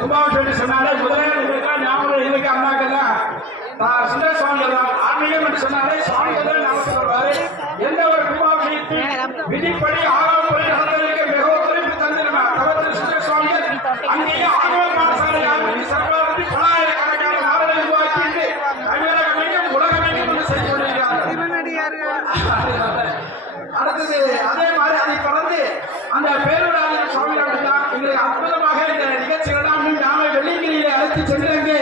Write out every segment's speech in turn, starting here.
கும்பாபிஷேகம் சொன்னாலே முதல்ல ஞாபகம் இன்னைக்கு அண்ணாக்கெல்லாம் சுந்தர சுவாமிகள் தான். ஆன்மீகம் என்று சொன்னாலே சுவாமிகள் தான் ஞாபகம் வருவாரு. எந்த ஒரு கும்பாபிஷேகத்தில் விதிப்படி ஆகவப்படி நடந்ததற்கு மிகவும் குறிப்பு தந்திருமா தவறு சுந்தர சுவாமிகள் அங்கேயே ஆகவ பாடசாலை சர்வாதி பலாயிரக்கணக்கான மாடலை உருவாக்கி தமிழகமெங்கும் உலகமெங்கும் செய்து கொண்டிருக்கிறார்கள். அடுத்தது அதே மாதிரி அதை தொடர்ந்து அந்த பேருடாளர் சுவாமிகள் தான் எங்களுக்கு அற்புதமாக இந்த நிகழ்ச்சிகள்லாம் நாம வெள்ளிங்கிரியிலே அழைத்து சென்று அங்கே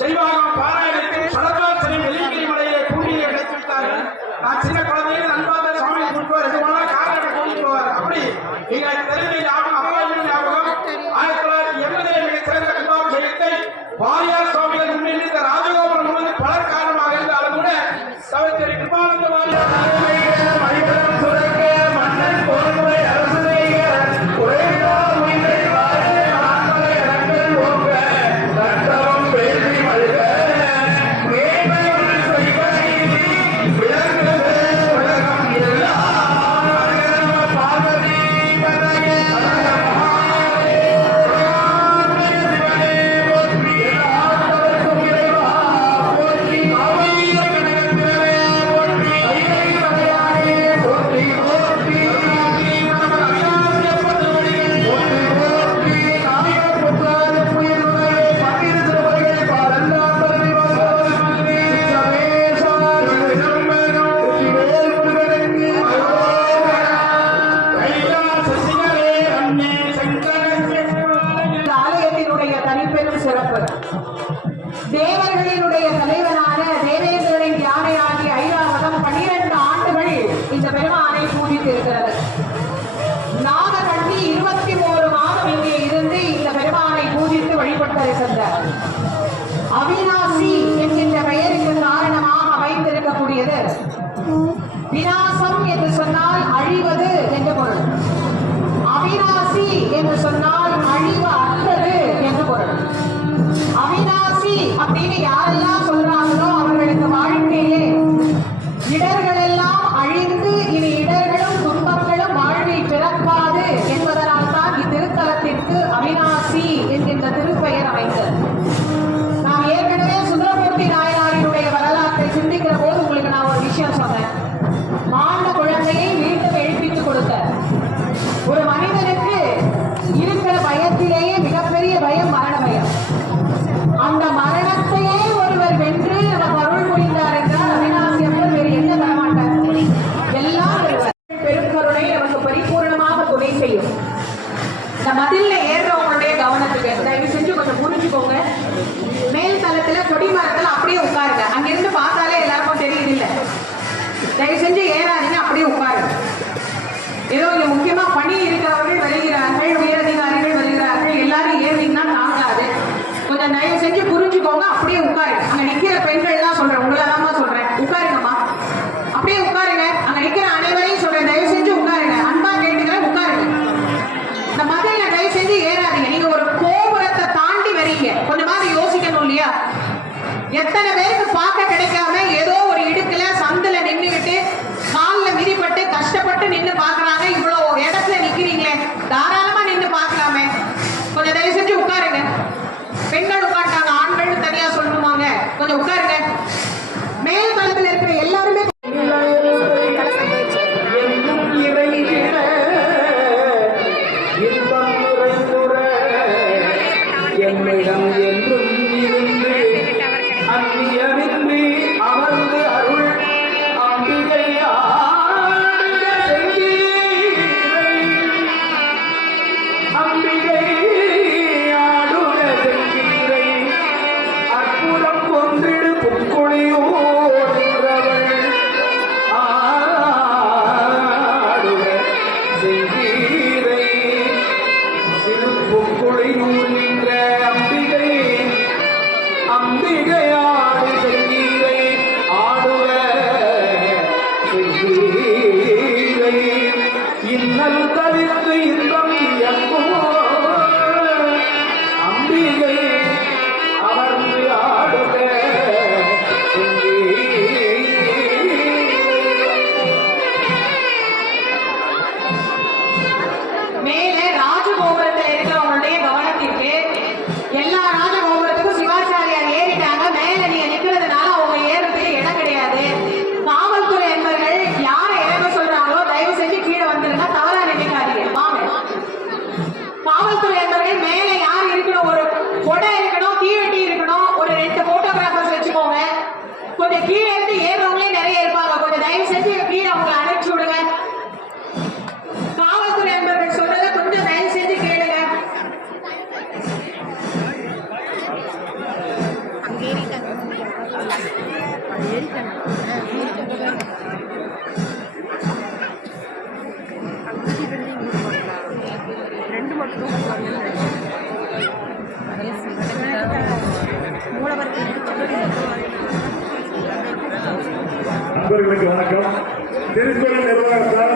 செய்வாகம் பாராயணத்தில் சடபாசனை வெள்ளிங்கிரி மலையிலே பூமியிலே கிடைத்து விட்டார்கள். நான் சின்ன குழந்தைகள் நண்பாக சுவாமி கொடுப்பார், எது போனா காரணம் கூட்டிட்டு போவார். அப்படி எங்களுக்கு தெரிந்த ஞாபகம் அப்பாவின் ஞாபகம் 1980 மிக சிறந்த கும்பாபிஷேகத்தை வாரியார் சுவாமிகள் முன்னின்று இந்த ராஜகோபுரம் முழுவதும் பலர் காரணமாக இருந்தாலும் கூட சகோதரி கிருபானந்த வாரியார் தேவர்களினுடைய தலைவனான தேவேந்திரனின் யானையாகி 5ஆம் 12 ஆண்டுகள் இந்த பெருமானை பூஜித்திருக்கிறது. நாககண்ணி 21 மாதம் இங்கே இருந்து இந்த மீனாட்சி என்கின்ற திருப்பெயர் அமைந்தது. நாம் ஏற்கனவே சுந்தரமூர்த்தி நாயனாரினுடைய வரலாற்றை சிந்திக்கிற போது உங்களுக்கு நான் ஒரு விஷயம் சொன்னேன். மாண்ட குழந்தையை வீட்டுக்கு எழுப்பித்துக் கொடுத்தார். ஒரு மனிதனுக்கு இருக்கிற பயத்திலேயே மிகப்பெரிய பயம் மரண பயம். அந்த மரணத்தையே ஒருவர் வென்று நமக்கு அருள் புரிந்தார் என்றால் அவிநாசி அப்பர் வேறு என்ன தரமாட்டார். எல்லாம் பெருங்கருணை நமக்கு பரிபூர்ணமாக துணை செய்யும். இந்த மதில்ல ஏறுறவங்களுடைய கவனத்துக்கு தயவு செஞ்சு கொஞ்சம் புரிஞ்சுக்கோங்க. மேல் தளத்துல கொடிமரத்துல அப்படியே உட்காருங்க. அங்கிருந்து பார்த்தாலே எல்லாருக்கும் தெரியுது இல்ல. தயவு செஞ்சு ஏறாதீங்க, அப்படியே உட்காருங்க. ஏதோ இங்க முக்கியமா பணி இருக்கிறவர்கள் வருகிறார்கள், உயரதிகாரிகள் வருகிறார்கள், எல்லாரும் ஏறிங்கன்னா தாங்காது. கொஞ்சம் தயவு செஞ்சு புரிஞ்சுக்கோங்க, அப்படியே உட்காருங்க. அங்க நிக்கிற பெண்கள் தான் சொல்றேன், உங்களை தான் சொல்றேன், உட்காருங்கம்மா, அப்படியே உட்காருங்க. அங்க நிக்கிற அனைவரையும் சொல்றேன், தயவு செஞ்சு உட்காருங்க. அன்பா கேட்டுக்கிறேன், உட்காருங்க. இந்த மதில தயவு செஞ்சு ஏறாதீங்க. நீங்க ஒரு கோபுரத்தை தாண்டி வரீங்க, கொஞ்சமாவது யோசிக்கணும் இல்லையா? எத்தனை பேருக்கு பார்க்க கிடைக்காம ஏதோ ஒரு இடுக்குல சந்துல நின்றுகிட்டு காலில் மிதிப்பட்டு கஷ்டப்பட்டு நின்று பாக்குறாங்க. இவ்வளவு இடத்துல நிக்கிறீங்களே, தாராளமா நின்று பார்க்கலாமே. கொஞ்சம் தயவு செஞ்சு உட்காருங்க. பெண்கள் உட்காட்டாங்க, ஆண்கள் தனியா சொல்லணுமாங்க. கொஞ்சம் உட்காருங்க. மேல் தளத்தில் இருக்கிற எல்லாருமே என்னிடம் என்றும் இருந்து அந்நியமின்றி அமர்ந்து அருள் அம்பிகை அம்பிகை ஆடுட செங்கீரை அற்புதம் கொன்றிடு புக்குழியோர் நின்றவள் ஆடுட செங்கீரை திருப்புக்குழியூர் நின்ற அம்பிகை அம்பிகையாடு செங்கீரை ஆடுவ செங்கீரை இன்னல் தவிர்த்து இன்பம் இயக்குமோ அம்பிகை அமர்ந்து ஆடுவ செங்கீரை. மேலே ராஜகோபுரத்தில் இருக்கிறவங்களுடைய கவனத்திற்கு, எல்லா ராஜகோபுரத்துக்கும் சிவாச்சாரியார் ஏறிட்டாங்க. மேல நீங்க நிக்கிறதுனால அவங்க ஏறதுக்கு இடம் கிடையாது. காவல்துறை என்பவர்கள் யாரை இறங்க சொல்றாங்களோ தயவு செஞ்சு கீழே வந்துருங்க, தவறா நினைக்காதீங்க. வாங்க. காவல்துறை என்பவர்கள் மேல யார் இருக்கணும், ஒரு கொடை இருக்கணும், தீவெட்டி இருக்கணும், ஒரு 2 போட்டோகிராஃபர்ஸ் வச்சுக்கோங்க. கொஞ்சம் கீழே இருந்து ஏறுறவங்களே நிறைய இருப்பாங்க. கொஞ்சம் தயவு செஞ்சு கீழே அவங்களை அனுப்பிச்சு விடுங்க. காவல்துறை என்பவர்கள் சொல்றதை கொஞ்சம் தயவு செஞ்சு கேளுங்க. நண்பர்களுக்கு வணக்கம். திருக்கோயில் நிர்வாகத்தால்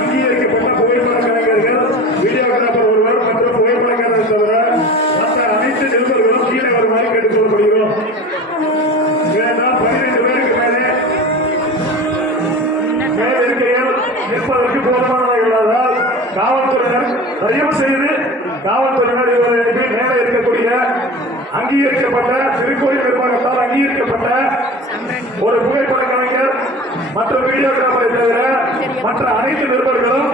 அங்கீகரிக்கப்பட்ட புகைப்பட கலைஞர்கள், வீடியோகிராபர் ஒருவர் மற்றும் புகைப்படக்காரர் தவிர மற்ற அனைத்து நிருபர்களும் கீழே வருமாறு கேட்டுக் கொள்ளப்படுகிறோம். ஏனென்றால் 15 பேருக்கு மேலே இருக்கையில் நிற்பதற்கு போதுமானதாக இல்லாதால் காவல்துறையினர் தயவு செய்து இவர்களுக்கு மேலே இருக்கக்கூடிய அங்கீகரிக்கப்பட்ட திருக்கோயில் நிர்வாகத்தால் அங்கீகரிக்கப்பட்ட ஒரு புகைப்பட கலைஞர் மற்றும் வீடியோகிராபரை தவிர மற்ற அனைத்து நிருபர்களும்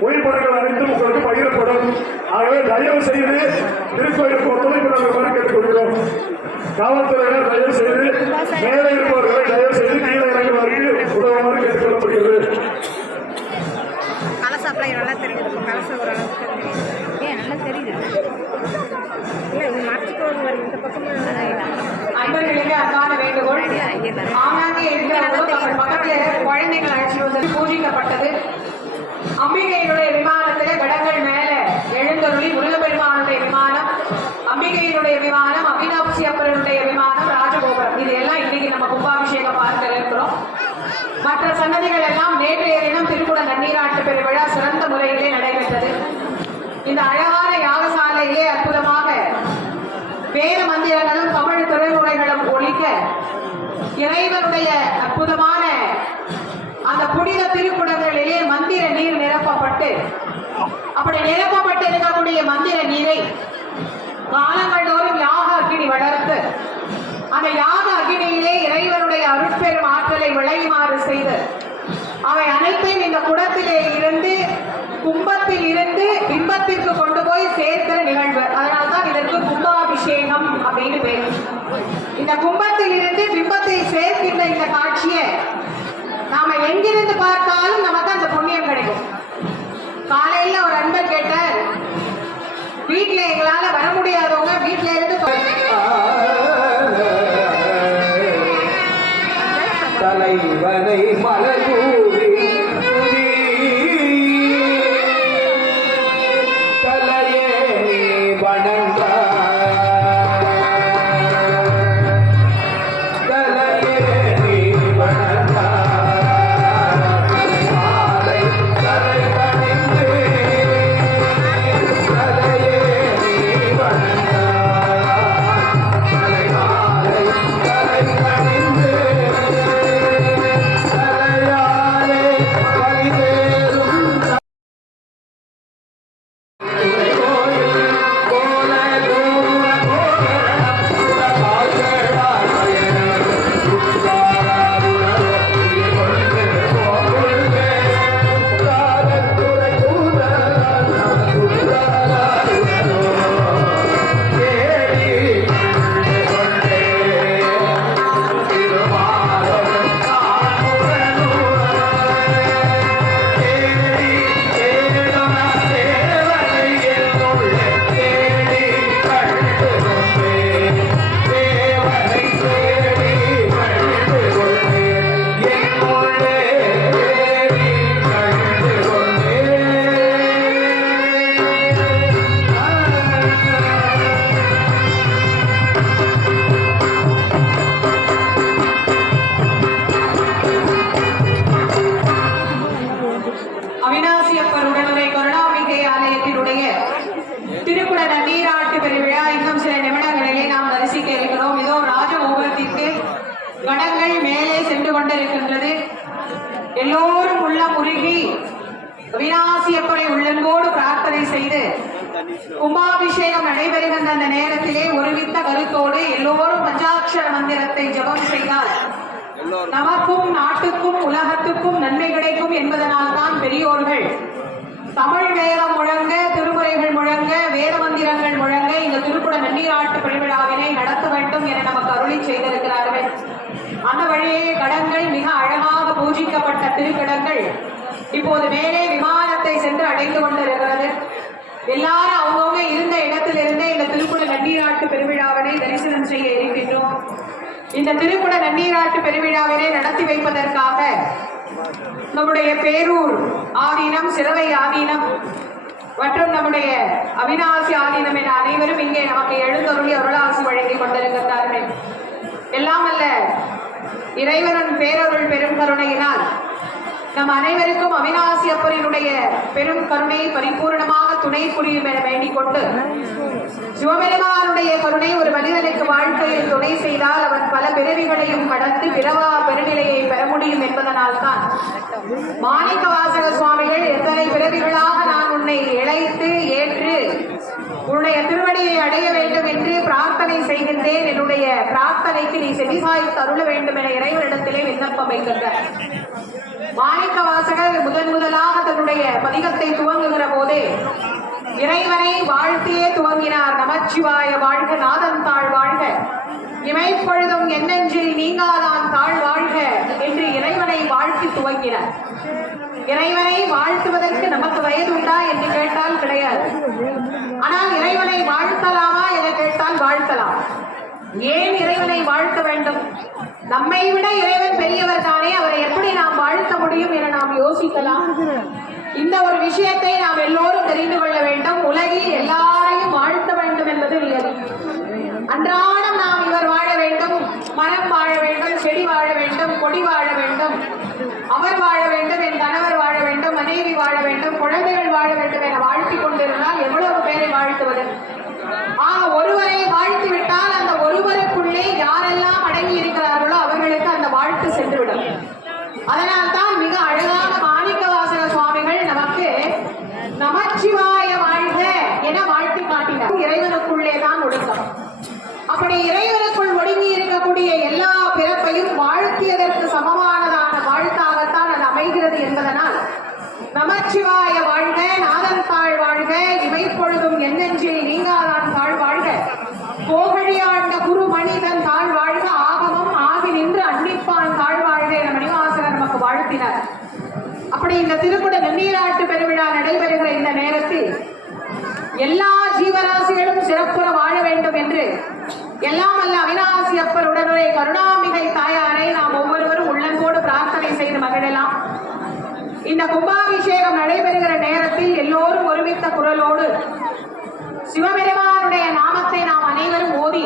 புகைப்படங்கள் அனைத்தும் உங்களுக்கு பகிரப்படும். ஆகவே தயவு செய்து திருக்கோயிலுக்கு ஒத்துழைப்பு நல்குமாறு கேட்டுக்கொள்கிறோம். காவல்துறையினர் தயவு செய்து மேலே இருப்பவர்களை தயவு செய்து கீழே இறங்குமாறு உதவுமாறு கேட்டுக்கொள்ளப்படுகிறது. கலச அப்ளை நல்லா தெரியுது. கலசம் ஓரளவுக்கு தெரியுது. நல்லா தெரியுது. இல்லை இது மாற்றிக்கோங்க. இந்த பக்கமும் அன்பர்களுக்கு அன்பான வேண்டுகோள். ஆங்காங்கே இருக்கிறவங்களும் தங்கள் பக்கத்துல குழந்தைகள் அழைச்சிட்டு வந்து பூஜிக்கப்பட்டது. அம்பிகையினுடைய விமானத்திலே கடங்கள் மேல எழுந்தருளி முருகப்பெருமானுடைய விமானம், அம்பிகையினுடைய விமானம், அவிநாசி அப்பருடைய விமானம், ராஜகோபுரம், இது எல்லாம் இன்னைக்கு நம்ம கும்பாபிஷேகம் பார்க்க இருக்கிறோம். மற்ற சன்னதிகள் எல்லாம் நேற்றைய தினம் திருக்குட நன்னீராட்டு பெருவிழா சிறந்த முறையிலே நடைபெற்றது. இந்த அழகான யாகசாலையிலே அற்புதமாக வேத மந்திரங்களும் தமிழ் திரைமுறைகளும் ஒழிக்க இறைவனுடைய அற்புதமான அந்த புனித திருக்குடங்களிலே மந்திர நீர் நிரப்பப்பட்டு காலங்கள்தோறும் யாக அக்னி வளர்த்து அந்த யாக அக்னியிலே இறைவனுடைய அருட்பெரும் ஆற்றலை விளையுமாறு செய்து அவை அனைத்தையும் இந்த குடத்திலே இருந்து கும்பத்தில் இருந்து பிம்பத்திற்கு கொண்டு போய் சேர்க்கிற நிகழ்வு. அதனால்தான் இதற்கு கும்பாபிஷேகம் அப்படின்னு பேர். இந்த கும்பத்தில் இருந்து பிம்பத்தை சேர்க்கின்ற இந்த காட்சியை நாம எங்கிருந்து பார்த்தாலும் நமக்கு அந்த புண்ணியம் கிடைக்கும். காலையில ஒரு அன்பர் கேட்டார், வீட்டுல எங்களால வர முடியாதவங்க வீட்டுல இருந்து தலைவனை மலர்கூடி தலையே வணங்க கடங்கள் மேலே சென்று கொண்டிருக்கின்றது. எல்லோரும் உள்ள முருகி அவிநாசியப்பனை உள்ளன்போடு பிரார்த்தனை செய்து கும்பாபிஷேகம் நடைபெறுகின்ற அந்த நேரத்திலே ஒருமித்த கருத்தோடு எல்லோரும் பஞ்சாட்சர மந்திரத்தை ஜபம் செய்தால் நமக்கும் நாட்டுக்கும் உலகத்துக்கும் நன்மை கிடைக்கும் என்பதனால் தான் பெரியோர்கள் தமிழ் வேதம் முழங்க, திருமுறைகள் முழங்க, வேத மந்திரங்கள் முழங்க இந்த திருக்குட நன்னீராட்டு பெருவிழாவினை நடத்த வேண்டும் என நமக்கு அருளி செய்திருக்கிறார்கள். அந்த வழியே கடங்கள் மிக அழகாக பூஜிக்கப்பட்ட திருக்கடங்கள் இப்போது மேலே விமானத்தை சென்று அடைந்து கொண்டிருக்கிறது. எல்லாரும் அவங்கவுங்க இருந்த இடத்திலிருந்தே இந்த திருக்குட நன்னீராட்டு பெருவிழாவினை தரிசனம் செய்ய இருக்கின்றோம். இந்த திருக்குட நன்னீராட்டு பெருவிழாவினை நடத்தி வைப்பதற்காக நம்முடைய பேரூர் ஆதீனம், சிறவை ஆதீனம் மற்றும் நம்முடைய அவிநாசி ஆதீனம் என அனைவரும் இங்கே நமக்கு எழுந்தருளி அருளாசி வழங்கி கொண்டிருக்கிறார்கள். எல்லாம் அல்ல இறைவனின் பேரருள் பெரும் கருணையினால் நம் அனைவருக்கும் அவிநாசி அப்பரினுடைய பெரும் கருணை பரிபூர்ணமாக துணை புரியும் என வேண்டிக் கொண்டு, சிவபெருமானுடைய கருணை ஒரு மனிதனுக்கு வாழ்க்கையில் துணை செய்தால் அவன் பல பிறவிகளையும் கடந்து பிறவா பெருநிலையை பெற முடியும் என்பதனால் தான் மாணிக்க வாசக சுவாமிகள் எத்தனை பிறவிகளாக நான் உன்னை இழைத்து ஏற்று உன்னுடைய திருவடியை அடைய வேண்டும் என்று பிரார்த்தனை செய்கின்றேன், என்னுடைய பிரார்த்தனைக்கு நீ செவிசாய்த்து அருள வேண்டும் என இறைவனிடத்திலே விண்ணப்பம் வைக்கின்றார். மாணிக்க வாசகர் முதலாக தன்னுடைய பதிகத்தை துவங்குகிற போதே இறைவனை வாழ்த்தியே துவங்கினார். நமச்சிவாய வாழ்க, நாதன் தாழ் வாழ்க, இமைப்பொழுதும் என்னெஞ்சில் நீங்காதான் தாழ் வாழ்க என்று இறைவனை வாழ்த்தி துவங்கினார். இறைவனை வாழ்த்துவதற்கு நமக்கு வயது உண்டா என்று கேட்டால் கிடையாது. ஆனால் இறைவனை வாழ்த்தலாமா என கேட்டால் வாழ்த்தலாம். ஏன் இறைவனை வாழ்த்த வேண்டும்? நம்மை விட இறைவன் பெரியவர் தானே, அவரை எப்படி நாம் வாழ்த்த முடியும் என நாம் யோசிக்கலாம். இந்த ஒரு விஷயத்தை நாம் எல்லோரும் தெரிந்து கொள்ள வேண்டும். உலகில் எல்லாரையும் வாழ்த்த வேண்டும் என்பது இல்லை. அன்றாடம் நாம் இவர் வாழ வேண்டும், மரம் வாழ வேண்டும், செடி வாழ வேண்டும், கொடி வாழ வேண்டும், அவர் வாழ வேண்டும், என் கணவர் வாழ வேண்டும், மனைவி வாழ வேண்டும், குழந்தைகள் வாழ வேண்டும் என வாழ்த்திக் கொண்டிருந்தால் எவ்வளவு பேரை வாழ்த்துவது? ஒருவரை வாழ்த்து விட்டால் அந்த ஒருவருக்குள்ளே யாரெல்லாம் அடங்கி இருக்கிறார்களோ அவர்களுக்கு அந்த வாழ்த்து சென்றுவிடும். அதனால் தான் மிக அழகாக மாணிக்க வாசக சுவாமிகள் நமக்கு நமச்சிவாய வாழ்க என வாழ்த்து காட்டினார். இறைவனுக்குள்ளே தான் அப்படி இறைவனுக்குள் ஒடுங்கி இருக்கக்கூடிய எல்லா பிறப்பையும் வாழ்த்தியதற்கு சமமானதான வாழ்த்தாகத்தான் அது அமைகிறது என்பதனால் நமச்சிவாய வாழ்க, நாதன் தாழ் வாழ்க, இமைப்பொழுதும் என்னெஞ்சில் நீங்காதான் தாழ் வாழ்க, கோகழியாண்ட குரு மனிதன் தாழ் வாழ்க, ஆகமம் ஆகி நின்று அன்னிப்பான் தாழ் வாழ்க என மணிவாசகர் நமக்கு வாழ்த்தினார். அப்படி இந்த திருக்குட நன்னீராட்டு பெருவிழா நடைபெறுகிற இந்த நேரத்தில் எல்லா ஜீவராசிகளும் சிறப்புற வாழ வேண்டும் என்று எல்லாம் அல்ல அவிநாசி அப்பர் உடனுரை கருணாமிகை தாயாரை நாம் ஒவ்வொருவரும் உள்ளன்போடு பிரார்த்தனை செய்து மகிழலாம். இந்த கும்பாபிஷேகம் நடைபெறுகிற நேரத்தில் எல்லோரும் ஒருமித்த குரலோடு சிவபெருமானுடைய நாமத்தை நாம் அனைவரும் ஓதி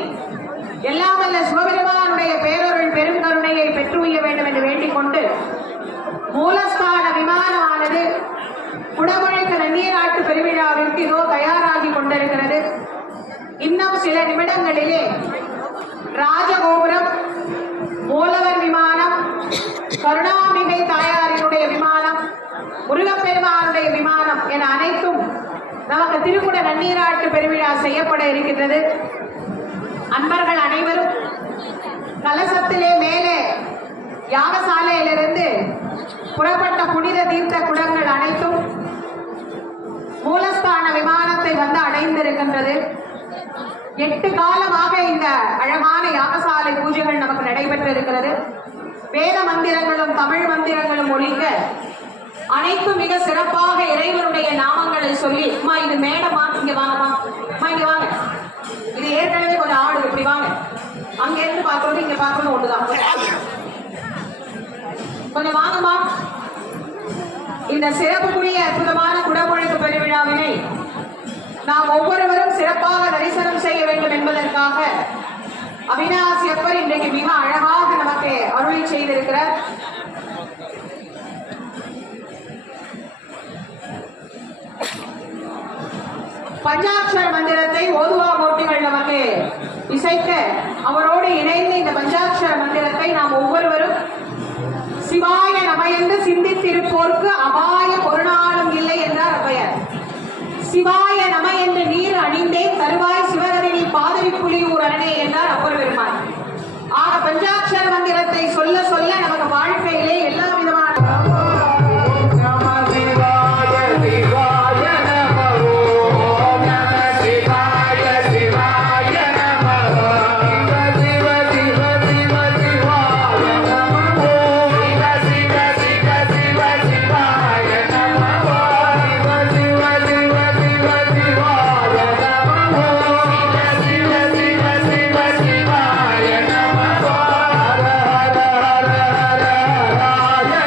எல்லாம் அல்ல சிவபெருமானுடைய பேரொருள் பெரும் கருணையை பெற்றுய வேண்டும் என்று வேண்டிக் கொண்டு மூலஸ்தான விமானமானது குடமுழுக்கு நன்னீராட்டு பெருவிழாவிற்கு இதோ தயாராகி கொண்டிருக்கிறது. இன்னும் சில நிமிடங்களிலே ராஜகோபுரம், மூலவர் விமானம், கருணாம்பிகை தாயாரினுடைய விமானம், முருகப்பெருமானுடைய விமானம் என அனைத்தும் நமக்கு திருக்குட நன்னீராட்டு பெருவிழா செய்யப்பட இருக்கின்றது. அன்பர்கள் அனைவரும் கலசத்திலே மேலே யாகசாலையிலிருந்து புறப்பட்ட புனித தீர்த்த குடங்கள் அனைத்தும் மூலஸ்தான விமானத்தை வந்து அடைந்திருக்கின்றது. 8 காலமாக இந்த அழகான யாகசாலை பூஜைகள் நமக்கு நடைபெற்று இருக்கிறது. வேத மந்திரங்களும் தமிழ் மந்திரங்களும் ஒழிக்க அனைத்தும் மிக சிறப்பாக இறைவனுடைய நாமங்களை சொல்லி, அம்மா இது மேடமா, இங்க வாங்கம்மா, அம்மா இங்க வாங்க, இது ஏற்கனவே கொஞ்சம் ஆடு, இப்படி வாங்க, அங்க இருந்து பார்க்கறது இங்க பார்க்கறது ஒண்ணுதான், கொஞ்சம் வாங்கம்மா. இந்த சிறப்புக்குரிய அற்புதமான குடமுழுக்கு பெருவிழாவினை நாம் ஒவ்வொருவரும் சிறப்பாக தரிசனம் செய்ய வேண்டும் என்பதற்காக அவிநாசி அப்பர் இன்றைக்கு மிக அழகாக நமக்கு அருளி செய்திருக்கிறார். பஞ்சாட்சர மந்திரத்தை ஓதுவா போட்டிகள் நமக்கு இசைக்க அவரோடு இணைந்து இந்த பஞ்சாட்சர மந்திரத்தை நாம் ஒவ்வொருவரும் சிவாய நம என்று சிந்தித்திருப்போர்க்கு அபாய ஒரு நாளும் இல்லை என்றார் அப்பையர். சிவாய நம என்று நீர் அணிந்தேன் தருவாய் சிவகதினி பாதவி புலியூர் அரணே என்றார் அப்பர் பெருமான். ஆக பஞ்சாட்சர மந்திரத்தை சொல்ல சொல்ல நமக்கு வாழ்க்கையிலே எல்லா விதமான Hare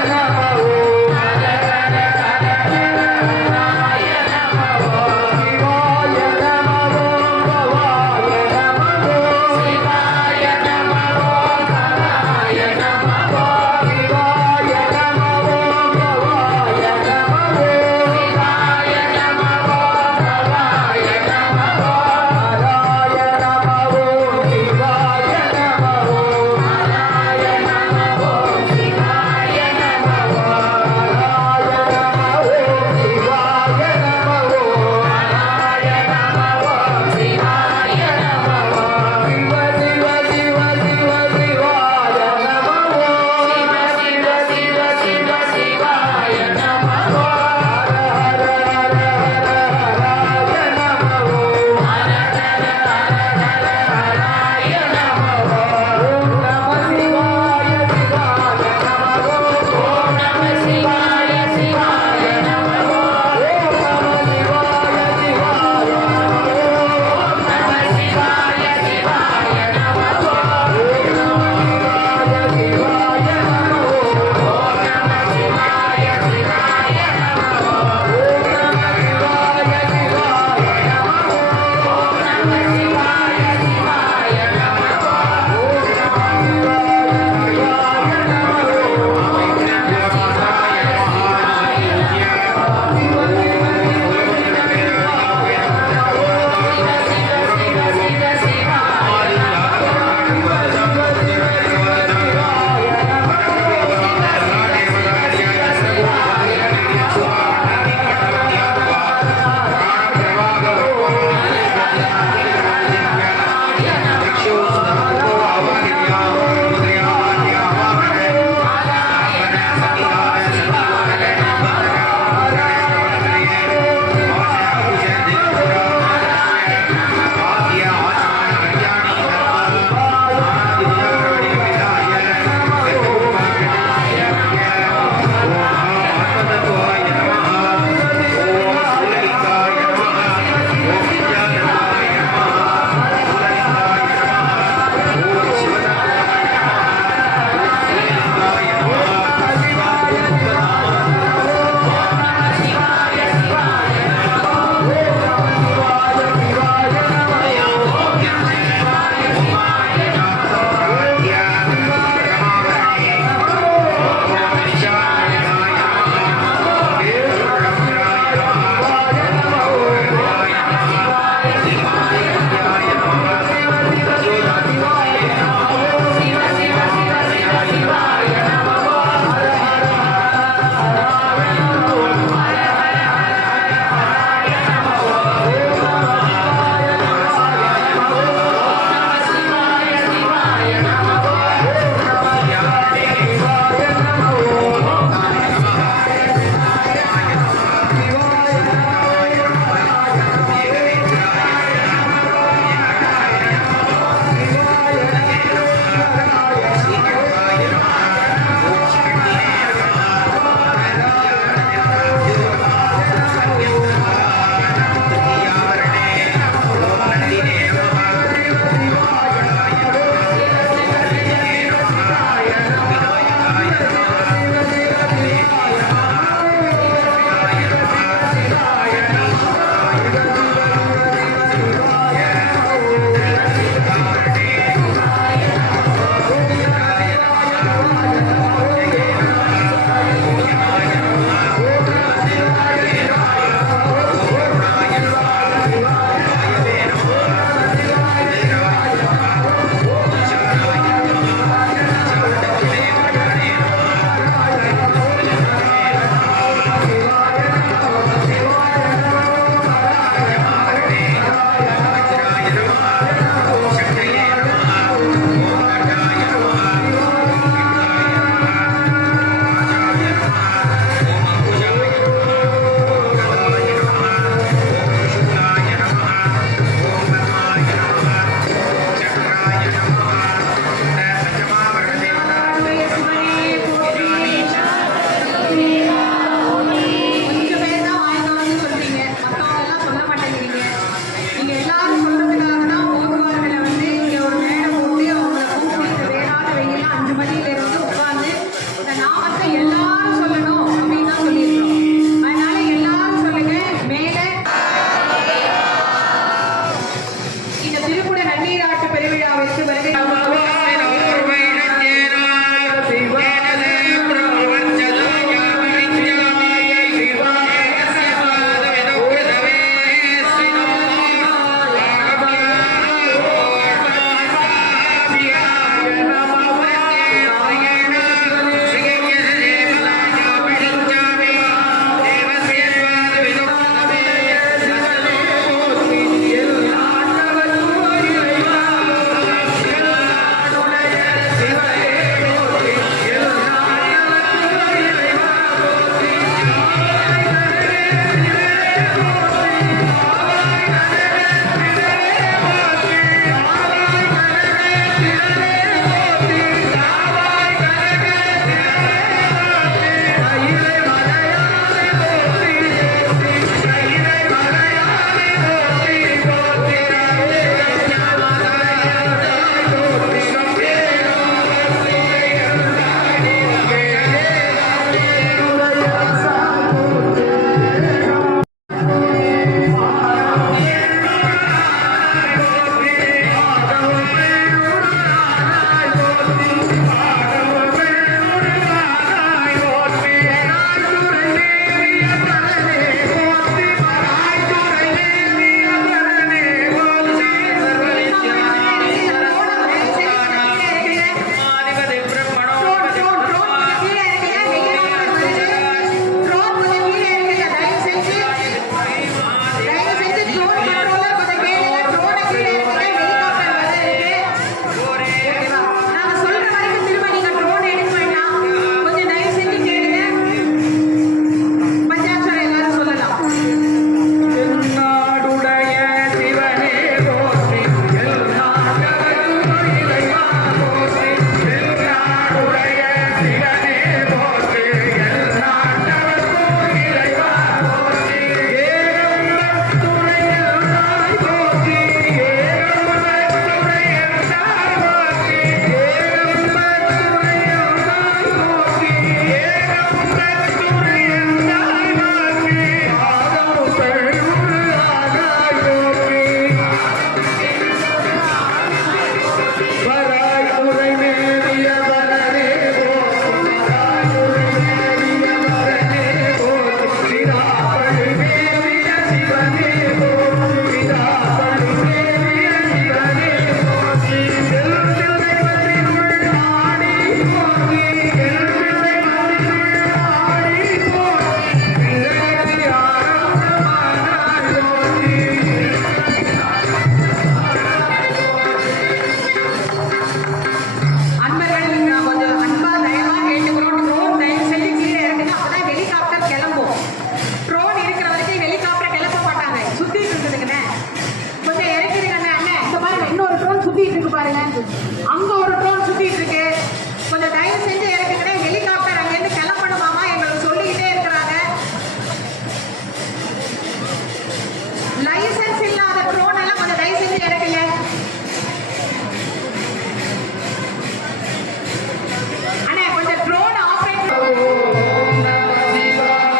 திருக்குட நன்னீராட்டு பெருவிழாவிற்கு வருகை அங்க ஒரு ட்ரோன் சுத்திட்டு இருக்கு. கொஞ்சம் தயவு செஞ்சு இறக்குங்க. ஹெலிகாப்டர் அங்க இருந்து கிளம்பணுமாமா எங்களுக்கு சொல்லிக்கிட்டே இருக்கிறாங்க. லைசன்ஸ் இல்லாத ட்ரோன் எல்லாம் கொஞ்சம் தயவு செஞ்சு இறக்குங்க. அண்ணா கொஞ்சம் ட்ரோன் ஆபரேட் சிவாய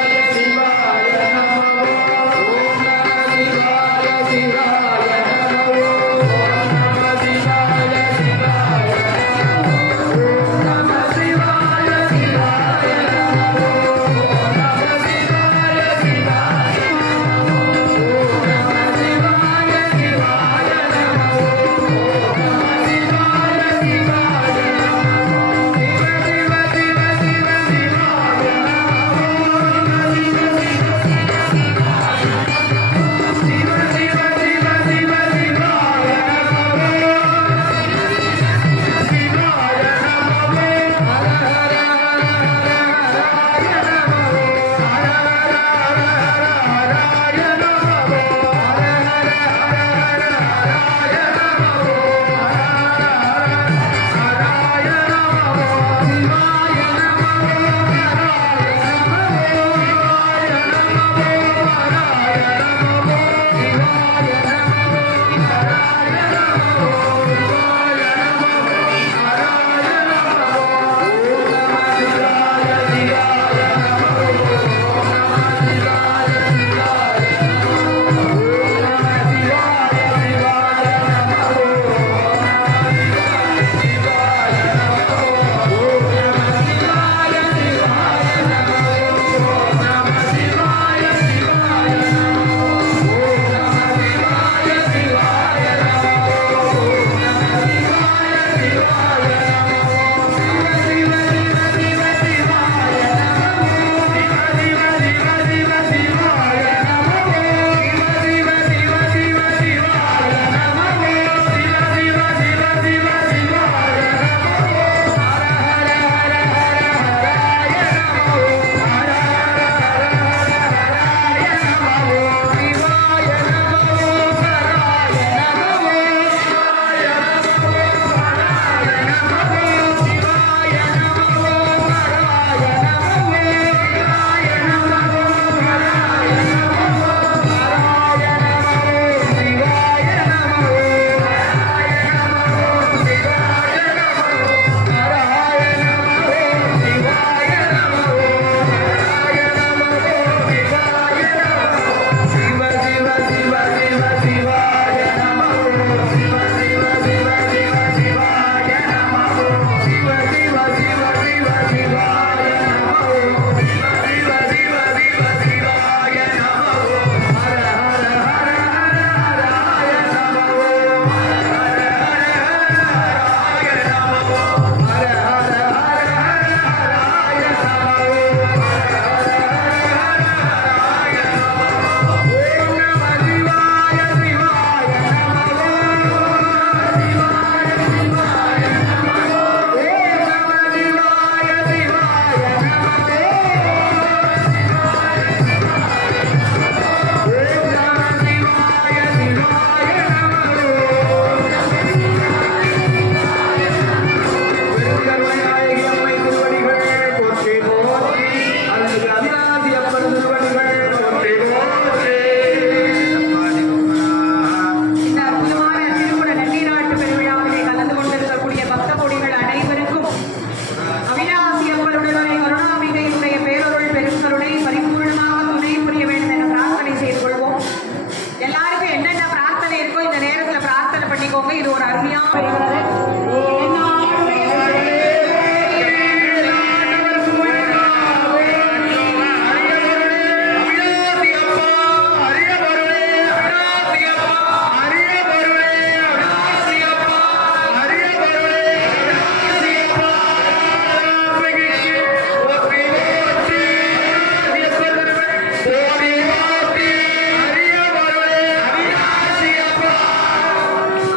இது ஒரு அருமையா வருகிறது. என்னாடுடைய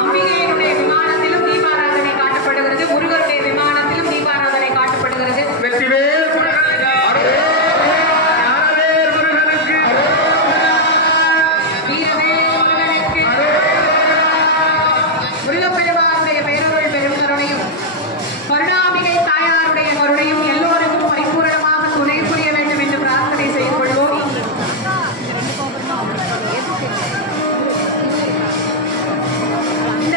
அம்பிகையினுடைய விமானத்திலும் தீபாராதனை காட்டப்படுகிறது. முருகனுடைய விமானத்திலும் தீபாராதனை காட்டப்படுகிறது. வீரவேல் முருகனுக்கு முருகப்பெருமானுடைய பேரருள் பெரும் கருணையும் கருணாம்பிகை தாயாருடைய கருணையும் எல்லோருக்கும் பரிபூரணமாக துணை புரிய வேண்டும் என்று பிரார்த்தனை செய்து கொள்வோம். இந்த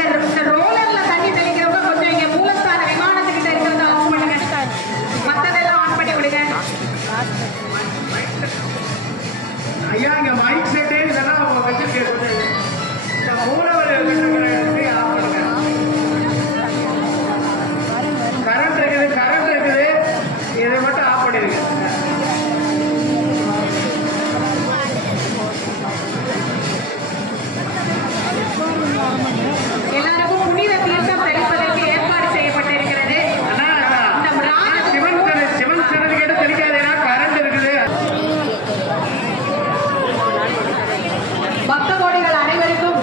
ரோலர்ல தண்ணி தெளிக்கிறப்ப கொஞ்சம் இங்க மூலஸ்தான விமானத்துக்கிட்ட இருக்கிறத ஆஃப் பண்ணுங்க, மத்ததெல்லாம் ஆன் பண்ணி விடுங்க. ஐயா இங்க மைக் செட்டு இதெல்லாம் அவங்க வச்சிருக்க இந்த மூலவர் கட்டுறதுக்கு ஆஃப் பண்ணுங்க. கரண்ட் இருக்குது இதை மட்டும் ஆஃப் பண்ணிருங்க. எல்லாருக்கும் புனித தீர்த்தம் தெளிப்பதற்கு ஏற்பாடு செய்யப்பட்டிருக்கிறது. இந்த சிவன் சர்டிபிகேட் தெரியாதேனா கரண்ட் இருக்குது. பக்த கோடிகள் அனைவருக்கும்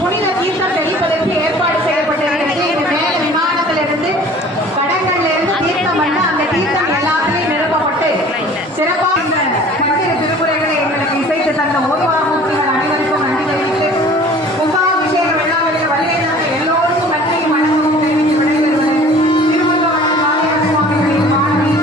புனித தீர்த்தம் தெளிப்பதற்கு ஏற்பாடு செய்யப்பட்டிருக்கிறது. இந்த மேல விமானத்திலிருந்து கடங்கள்ல இருந்து தீர்த்தம் பண்ண அந்த தீர்த்தம் எல்லாத்திலையும் நிரப்பப்பட்டு சிறப்பாக இந்த பல்வேறு திருமுறைகளை எங்களுக்கு இசைத்து தந்த ஓதுவாமூர்த்திகள் அனைவருக்கும் நன்றி தெரிவித்து கும்பாபிஷேக விழாவில் வருகையாக எல்லோருக்கும் நன்றியும் வணக்கமும் தெரிவித்து விடைபெறுவது திருமங்கலம் நாராயண சுவாமிகளின் மாணவி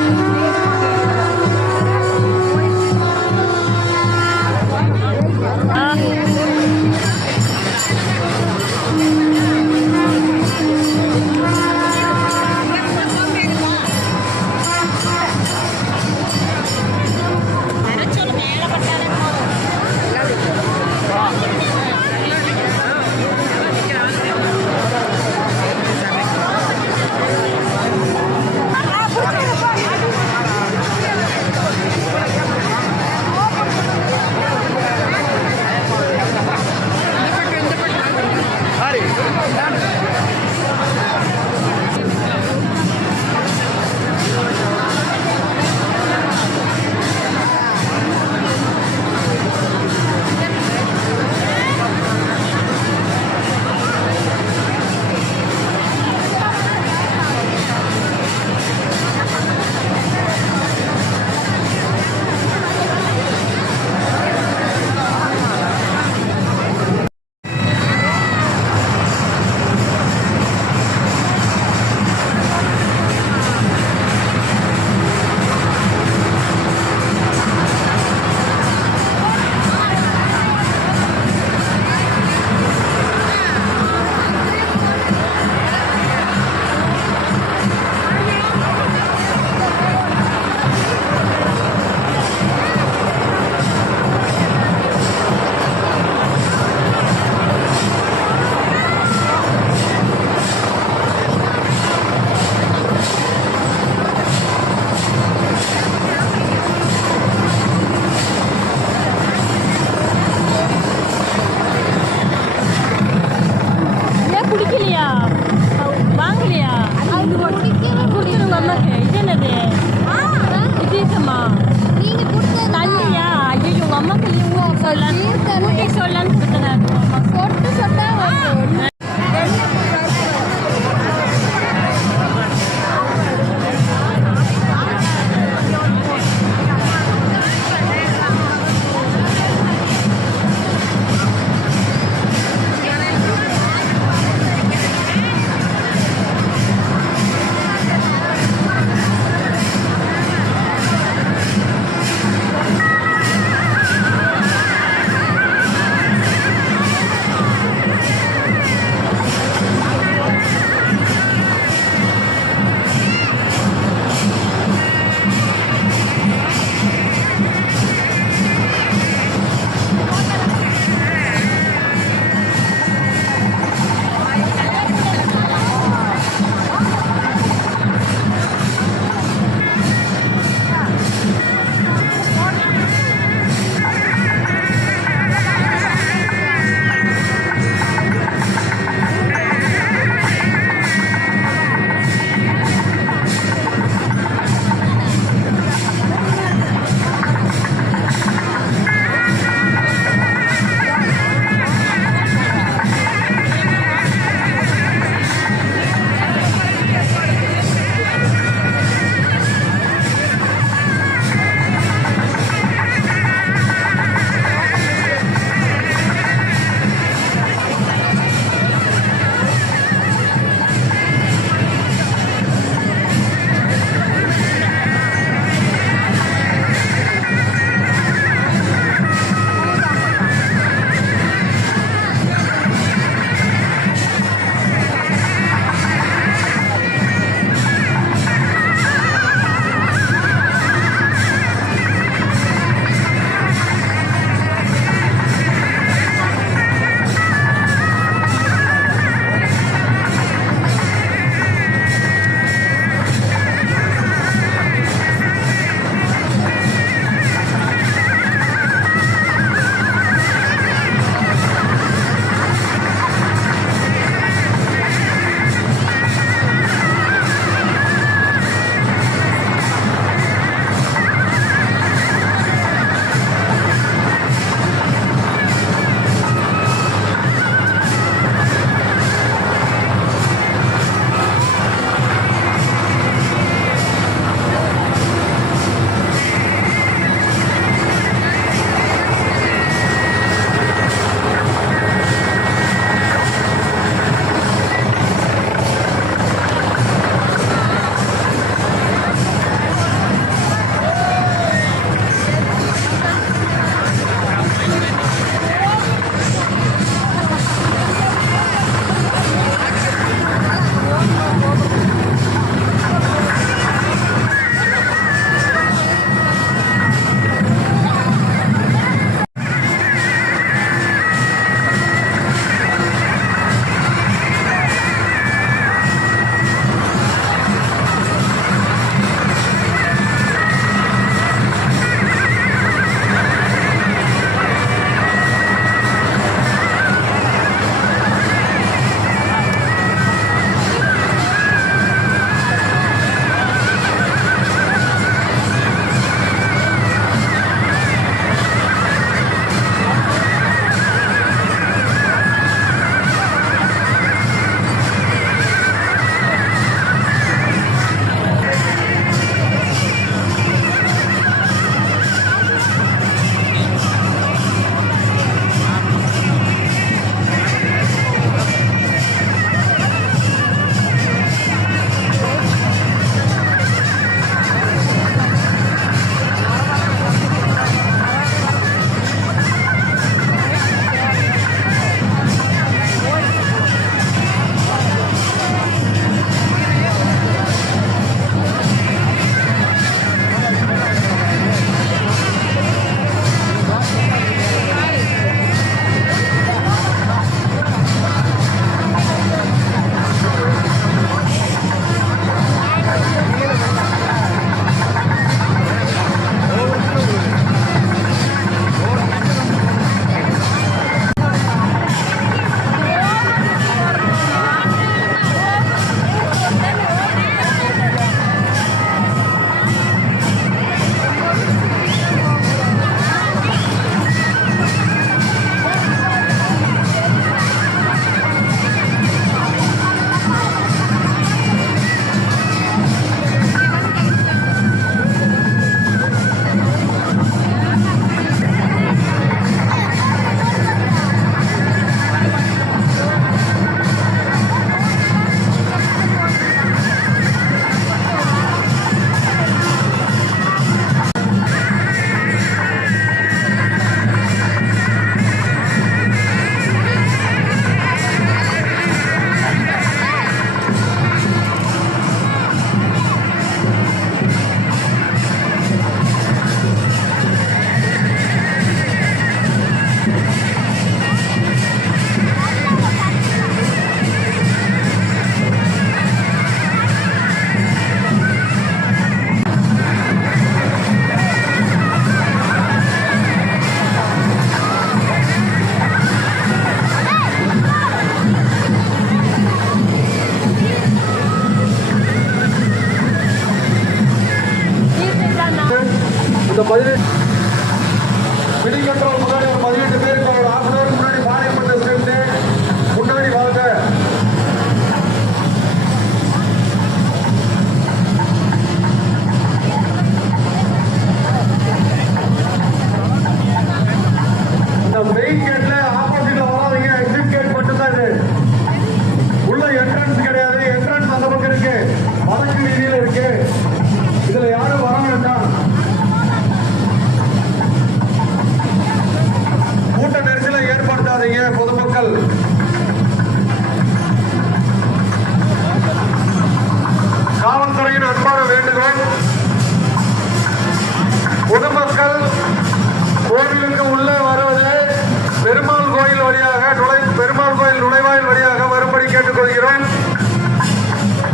கேட்டுக்கொள்கிறோம்.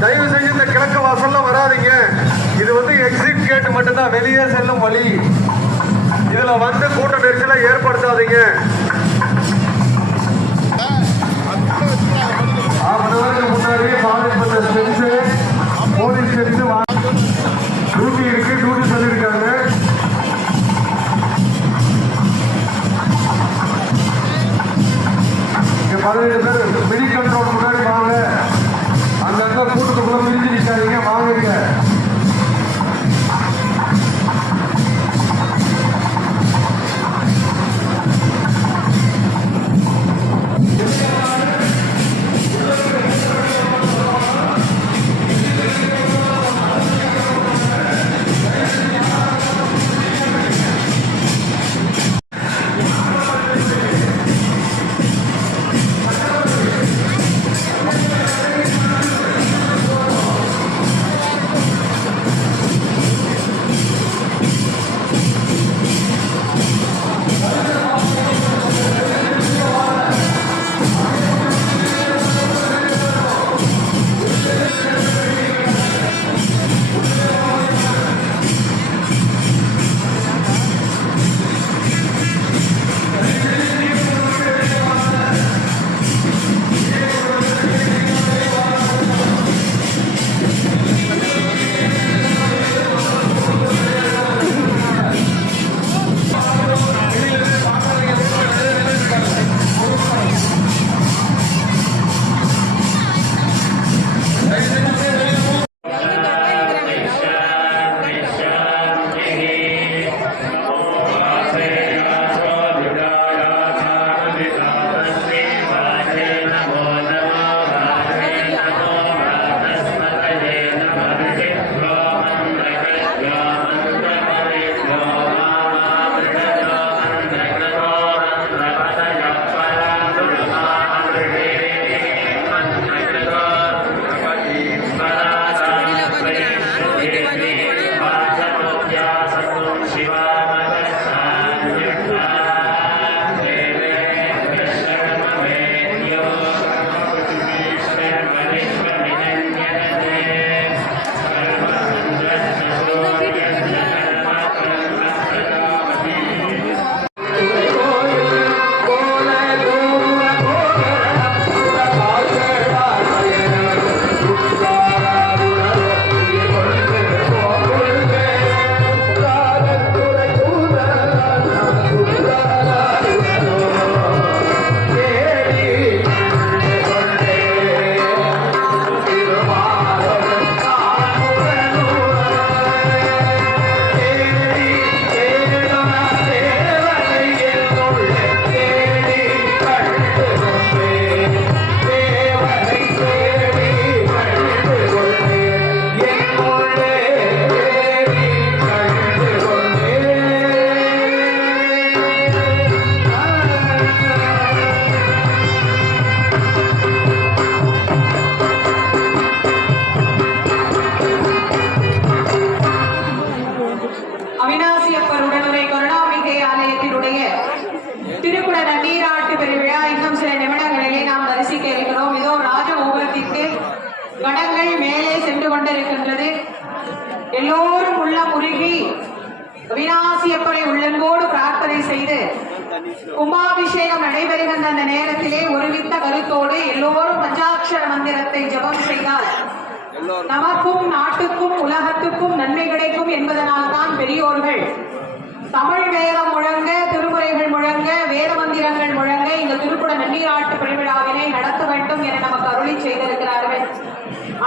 தயவு செஞ்சு இந்த கிழக்கு வாசல்ல வராதீங்க. இது வந்து எக்ஸிட் கேட்டு மட்டும்தான், வெளியே செல்லும் வழி. இதுல வந்து கூட்ட நெரிசலை ஏற்படுத்தாதீங்க. முன்னாடி பாதிப்பட்ட சென்ஸ் போலீஸ் சென்ஸ் டியூட்டி இருக்கு, டியூட்டி சொல்லியிருக்காங்க. இங்க 17 பேர் மினி கண்ட்ரோல் முன்னாடி வாங்க. அந்த இடத்துல கூட்டத்துக்குள்ள பிரிஞ்சு நிற்காதீங்க, வாங்க. எல்லோரும் உள்ள முருகி அவிநாசியப்பரை உள்ளன்போடு பிரார்த்தனை செய்து கும்பாபிஷேகம் நடைபெறுகின்ற அந்த நேரத்திலே ஒருமித்த கருத்தோடு எல்லோரும் பஞ்சாட்சர மந்திரத்தை ஜபம் செய்தால் நமக்கும் நாட்டுக்கும் உலகத்துக்கும் நன்மை கிடைக்கும் என்பதனால் தான் பெரியோர்கள் தமிழ் வேதம் முழங்க, திருமுறைகள் முழங்க, வேத மந்திரங்கள் முழங்க இந்த திருக்குட நன்னீராட்டு பெருவிழாவினை நடத்த வேண்டும் என நமக்கு அருளி செய்திருக்கிறார்கள்.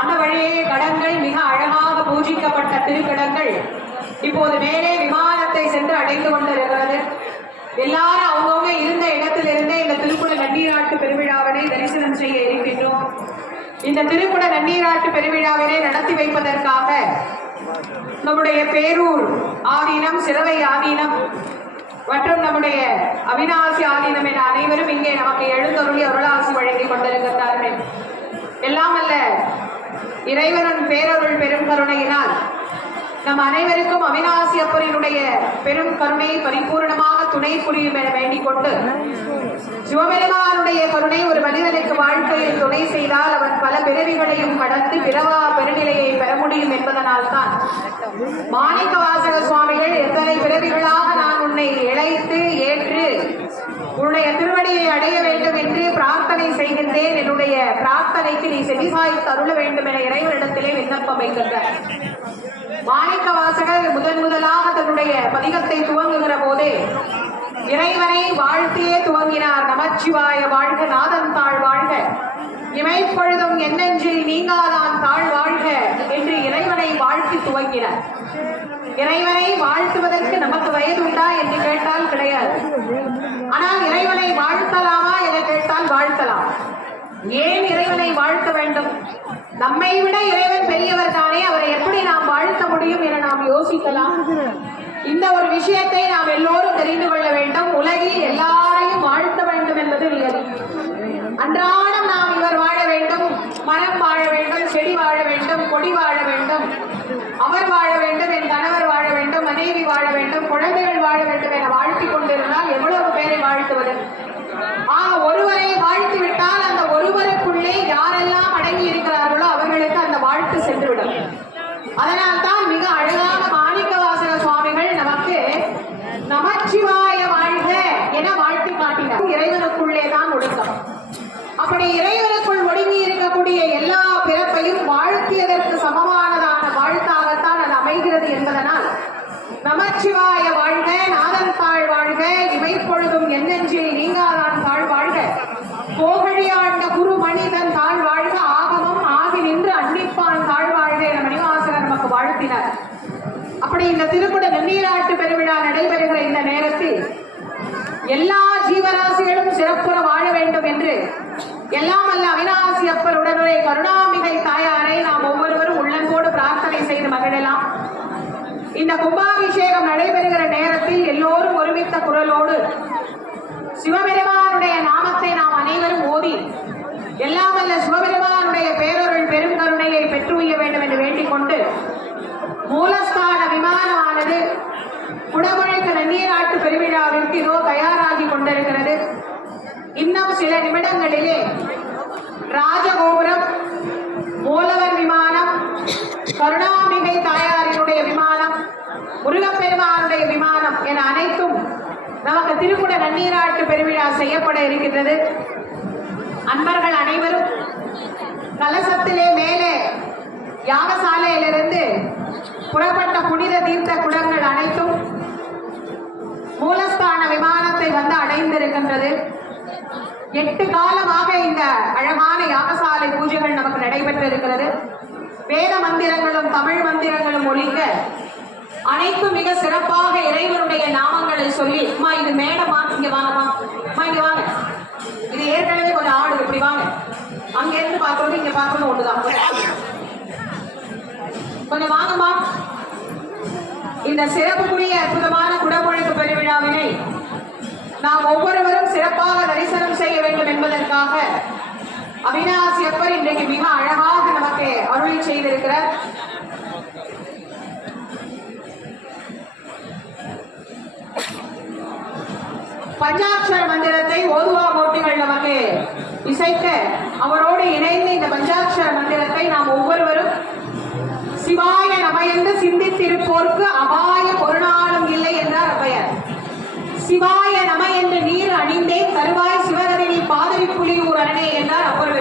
அந்த வழியே கடங்கள் மிக அழகாக பூஜிக்கப்பட்ட திருக்கடங்கள் இப்போது மேலே விமானத்தை சென்று அடைந்து கொண்டிருக்கிறது. எல்லாரும் அவங்கவுங்க இருந்த இடத்திலிருந்தே இந்த திருக்குட நன்னீராட்டு பெருவிழாவினை தரிசனம் செய்ய இருக்கின்றோம். இந்த திருக்குட நன்னீராட்டு பெருவிழாவினை நடத்தி வைப்பதற்காக நம்முடைய பேரூர் ஆதீனம், சிறவை ஆதீனம் மற்றும் நம்முடைய அவிநாசி ஆதீனம் என அனைவரும் இங்கே நமக்கு எழுந்தருளி அருளாசி வழங்கி கொண்டிருக்கிறார்கள். எல்லாம் அல்ல இறைவனின் பேரருள் பெரும் கருணையினால் நம் அனைவருக்கும் அவிநாசி அப்பரினுடைய பெரும் கருணை பரிபூர்ணமாக துணை புரியும் என வேண்டிக் கொண்டு சிவபெருமானுடைய கருணை ஒரு மனிதனுக்கு வாழ்க்கையில் துணை செய்தால் அவன் பல பிறவிகளையும் கடந்து பிறவா பெருநிலையை பெற முடியும் என்பதனால் தான் மாணிக்க வாசக சுவாமிகள் எத்தனை பிறவிகளாக நான் உன்னை இழைத்து ஏற்று உன்னுடைய திருவடியை அடைய வேண்டும் என்று பிரார்த்தனை செய்கின்றேன், என்னுடைய பிரார்த்தனைக்கு நீ செவிசாய்த்து அருள வேண்டும் என இறைவனிடத்திலே விண்ணப்பம் வைக்கின்றார். மாணிக்க வாசகர் முதலாக தன்னுடைய பதிகத்தை துவங்குகிற போதே இறைவனை வாழ்த்தியே துவங்கினார். நமச்சிவாய வாழ்க, நாதன் தாழ் வாழ்க, இமைப்பொழுதும் என்னெஞ்சில் நீங்காதான் தாழ் வாழ்க என்று இறைவனை வாழ்த்தி துவங்கினார். இறைவனை வாழ்த்துவதற்கு நமக்கு வயது உண்டா என்று கேட்டால் கிடையாது. ஆனால் இறைவனை வாழ்த்தலாமா என கேட்டால் வாழ்த்தலாம். ஏன் இறைவனை வாழ்த்த வேண்டும்? நம்மை விட இறைவன் பெரியவர் தானே, அவரை எப்படி நாம் வாழ்த்த முடியும் என நாம் யோசிக்கலாம். இந்த ஒரு விஷயத்தை நாம் எல்லோரும் தெரிந்து கொள்ள வேண்டும். உலகில் எல்லாரையும் வாழ்த்த வேண்டும் என்பது நியதி. அன்றாடம் நாம் இவர் வாழ வேண்டும், மரம் வாழ வேண்டும், செடி வாழ வேண்டும், கொடி வாழ வேண்டும், அவர் வாழ வேண்டும், என் கணவர் வாழ வேண்டும், மனைவி வாழ வேண்டும், குழந்தைகள் வாழ வேண்டும் என வாழ்த்திக் கொண்டிருந்தால் எவ்வளவு பேரை வாழ்த்துவது? ஒருவரை வாழ்த்து விட்டால் அந்த ஒருவருக்குள்ளே யாரெல்லாம் அடங்கி இருக்கிறார்களோ அவர்களுக்கு அந்த வாழ்த்து சென்றுவிடும். அதனால் தான் மிக அழகாக மாணிக்க வாசக சுவாமிகள் நமக்கு நமச்சிவாய வாழ்க என வாழ்த்து காட்டினார். இறைவனுக்குள்ளே தான் ஒடுக்கம். அப்படி இறைவனுக்குள் ஒடுங்கி இருக்கக்கூடிய எல்லா பிறப்பையும் வாழ்த்தியதற்கு சமமானதான வாழ்த்தாகத்தான் அது அமைகிறது என்பதனால் நமச்சிவாய வாழ்க, நாதன் தாழ் வாழ்க, இமைப்பொழுதும் என்னெஞ்சில் நீங்காதான் தாழ் வாழ்க, போகழியாண்ட குரு மனிதன் தாழ் வாழ்க, ஆகமம் ஆகி நின்று அன்னிப்பான் தாழ் வாழ்க என மணிவாசகர் நமக்கு வாழ்த்தினார். அப்படி இந்த திருக்குட நன்னீராட்டு பெருவிழா நடைபெறுகிற இந்த நேரத்தில் எல்லா ஜீவராசிகளும் சிறப்புற வாழ வேண்டும் என்று எல்லாம் அல்ல அவிநாசி அப்பர் உடனுரை கருணாமிகை தாயாரை நாம் ஒவ்வொருவரும் உள்ளன்போடு பிரார்த்தனை செய்து மகிழலாம். இந்த கும்பாபிஷேகம் நடைபெறுகிற நேரத்தில் எல்லோரும் ஒருமித்த குரலோடு சிவபெருமானுடைய நாமத்தை நாம் அனைவரும் ஓதி எல்லாம் அல்ல சிவபெருமானுடைய பேரொருள் பெரும் கருணையை பெற்றுய வேண்டும் என்று வேண்டிக் கொண்டு மூலஸ்தான விமானமானது குடமுழுக்கு நன்னீராட்டு பெருவிழாவிற்கு இதோ தயாராகி கொண்டிருக்கிறது. இன்னும் சில நிமிடங்களிலே ராஜகோபுரம், மூலவர் விமானம், கருணாம்பிகை தாயாரினுடைய விமானம், முருகப்பெருமானுடைய விமானம் என அனைத்தும் நமக்கு திருக்குட நன்னீராட்டு பெருவிழா செய்யப்பட இருக்கின்றது. அன்பர்கள் அனைவரும் கலசத்திலே மேலே யாகசாலையிலிருந்து புறப்பட்ட புனித தீர்த்த குடங்கள் அனைத்தும் மூலஸ்தான விமானத்தை வந்து அடைந்திருக்கின்றது. 8 காலமாக இந்த அழகான யாகசாலை பூஜைகள் நமக்கு நடைபெற்று இருக்கிறது. வேத மந்திரங்களும் தமிழ் மந்திரங்களும் ஒழிக்க அனைத்தும் மிக சிறப்பாக இறைவனுடைய நாமங்களை சொல்லி, இது மேடமா, இங்க வாங்கம்மா, இங்க வாங்க, இது ஏற்கனவே கொஞ்சம் ஆடு, இப்படி வாங்க, அங்க இருந்து பார்க்கறது இங்க பார்க்கணும் ஒண்ணுதான், கொஞ்சம் வாங்கம்மா. இந்த சிறப்புக்குரிய அற்புதமான குடமுழுக்கு பெருவிழாவினை நாம் ஒவ்வொருவரும் சிறப்பாக தரிசனம் செய்ய வேண்டும் என்பதற்காக அவிநாசி அப்பர் இன்றைக்கு மிக அழகாக நமக்கு அருளி செய்திருக்கிறார். பஞ்சாட்சர மந்திரத்தை ஓதுவா போட்டிகள் நமக்கு இசைக்க அவரோடு இணைந்து இந்த பஞ்சாட்சர மந்திரத்தை நாம் ஒவ்வொருவரும் சிவாய நம என்று சிந்தித்திருப்போர்க்கு அபாய ஒரு நாளும் இல்லை என்றார் அப்பையர். சிவாய நம என்று நீர் அணிந்தே தருவாய் சிவகதினி பாதவி புலியூர் அரணே என்றார் அப்பர்